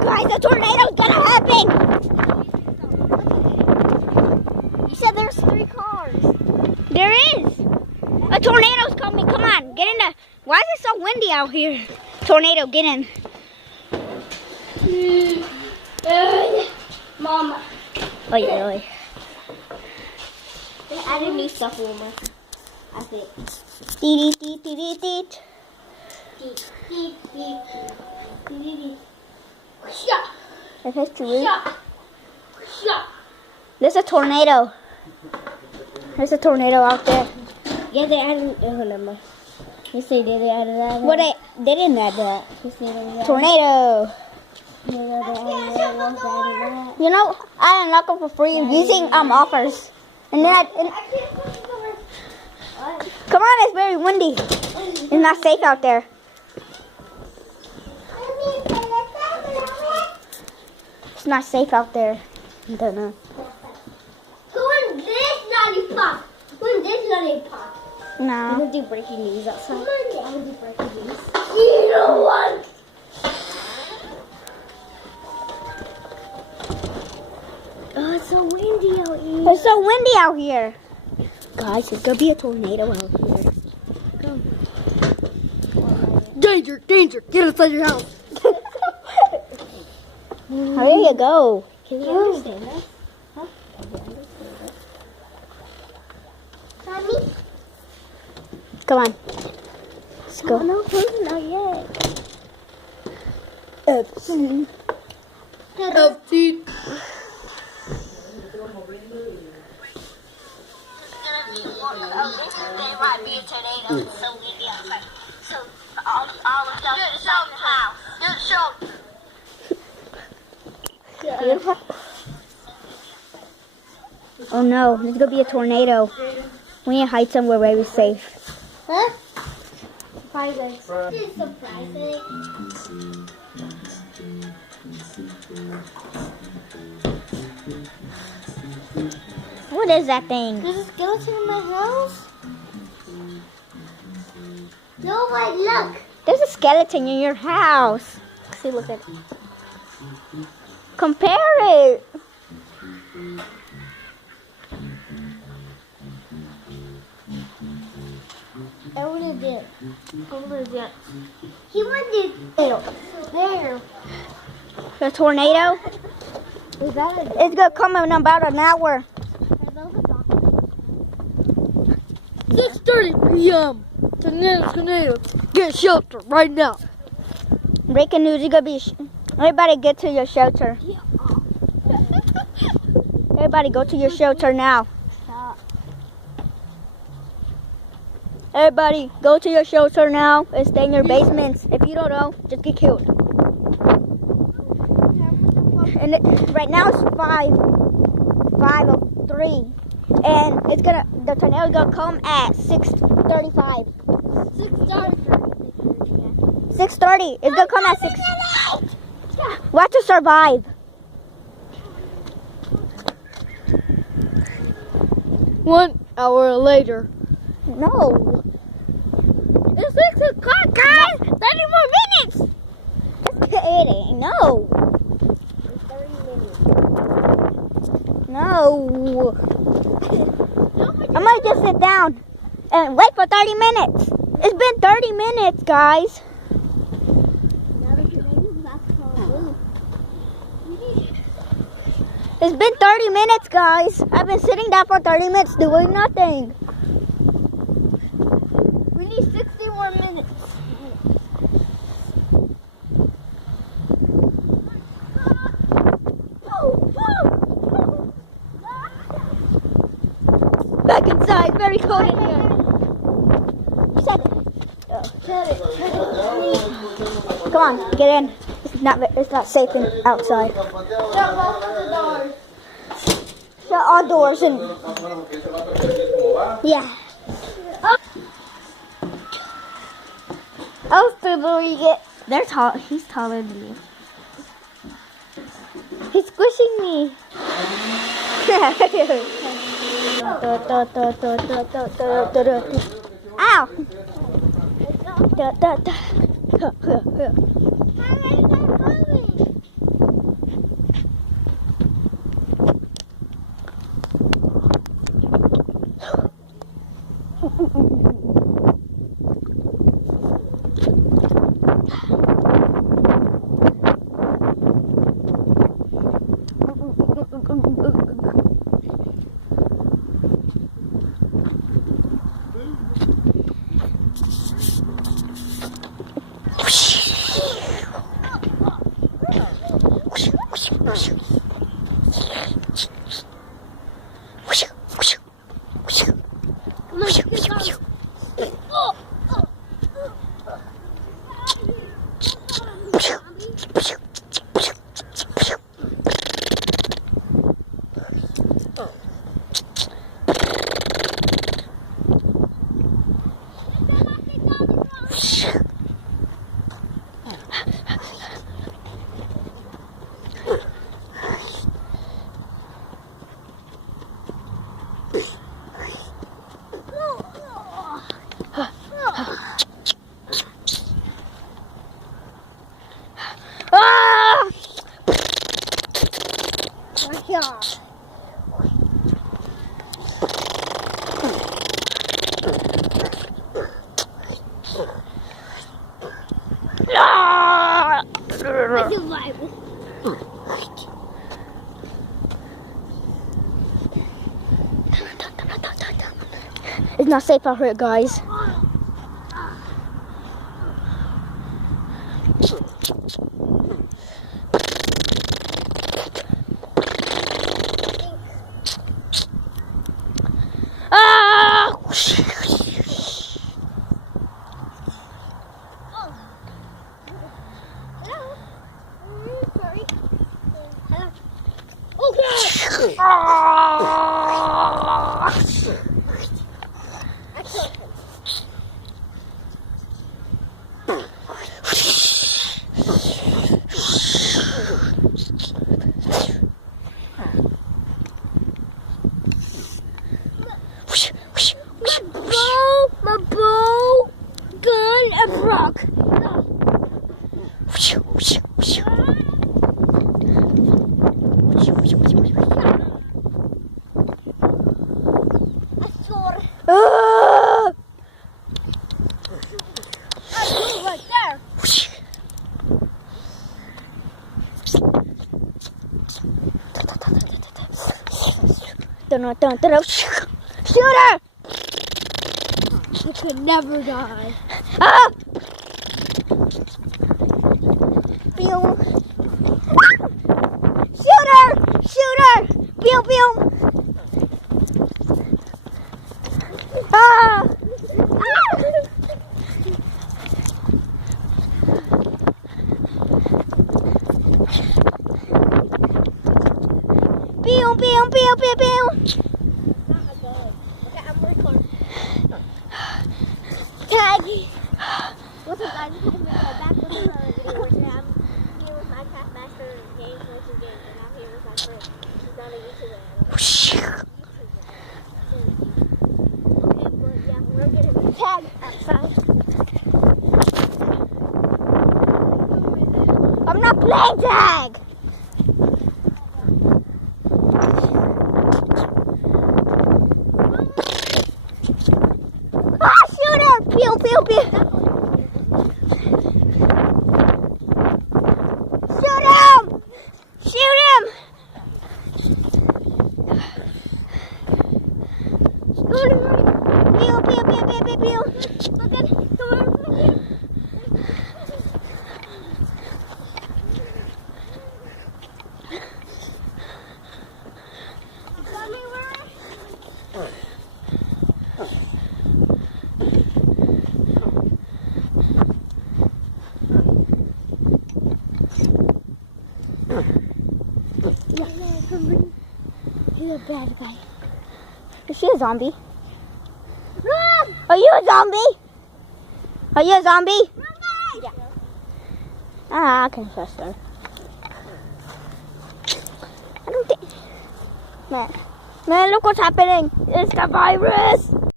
Guys, a tornado's gonna happen! You said there's 3 cars. There is! A tornado's coming, come on, get in the... Why is it so windy out here? Tornado, get in. Mama. Oi, oi. They added new stuff in there, I think. Deet, deet, deet, deet, deet. Deet, deet, deet. Deet, deet. That has to read. There's a tornado. There's a tornado out there. Yeah, they added. Oh, never. Yes, they did. They added that. What they didn't add that. Yes, they did. Tornado. Yeah, they added that. You know, I unlock them for free using offers. And then come on, it's very windy. It's not safe out there. It's not safe out there. I don't know. Who won this lollipop? Who won this lollipop? No. I'm gonna do breaking news outside. I'm gonna do breaking news. You know what? Oh, it's so windy out here. It's so windy out here. Guys, there's gonna be a tornado out here. Go. Danger, danger, get inside your house. There you go. Can you understand that? Huh? Mommy? Come on. Let's go. Oh, no, closing not yet. Oops. Dude. There might be a tornado, so we get outside. So all of them inside the house. Oh no, there's gonna be a tornado. We need to hide somewhere very safe. Huh? Surprising. This is surprising. What is that thing? There's a skeleton in my house? No, but look. There's a skeleton in your house. See, look at it. Compare it. I wanted it. He wanted it. There. The tornado? Is that a It's gonna come in about an hour. 6:30 p.m. Tornado. Get shelter right now. Breaking news, it's gonna be... Everybody get to your shelter. Everybody go to your shelter now. Stop. Everybody go to your shelter now and stay in your basements. If you don't know, just get killed. And right now it's 5:03, and the tornado is gonna come at 6:35. 6:30. It's gonna come at 6. We have to survive. 1 hour later. No. It's 6 o'clock, guys. 30 more minutes. Just kidding. No. 30 minutes. No. I might just sit down and wait for 30 minutes. It's been 30 minutes, guys. It's been 30 minutes, guys. I've been sitting down for 30 minutes doing nothing. We need 60 more minutes. Back inside, very cold in here. Shut it. Come on, get in. It's not safe outside. Shut all doors and yeah. Oh, Rodriguez. They're tall. He's taller than me. He's squishing me. Ow! It's not safe out here, guys. Ah! My bow, gun, and rock. Right there. Shooter! You could never die. Ah! Pew! Shooter! Shooter! Pew pew! Ah! Pew pew pew pew pew! Tag. What's up, guys? Back with another video where today I'm here with my Craft Master Games Motion Games, and I'm here with my friend. He's not a YouTuber. Okay, but yeah, we're gonna be tag outside. I'm not playing tag! Ah, shooter! Pew pew pew! Shoot him! Shoot him! Pew pew pew pew pew pew! Look at, come on. He's a bad guy. Is she a zombie? Are you a zombie? Are you a zombie? Yeah. Ah, I can trust her. I don't think... Man, look what's happening. It's the virus.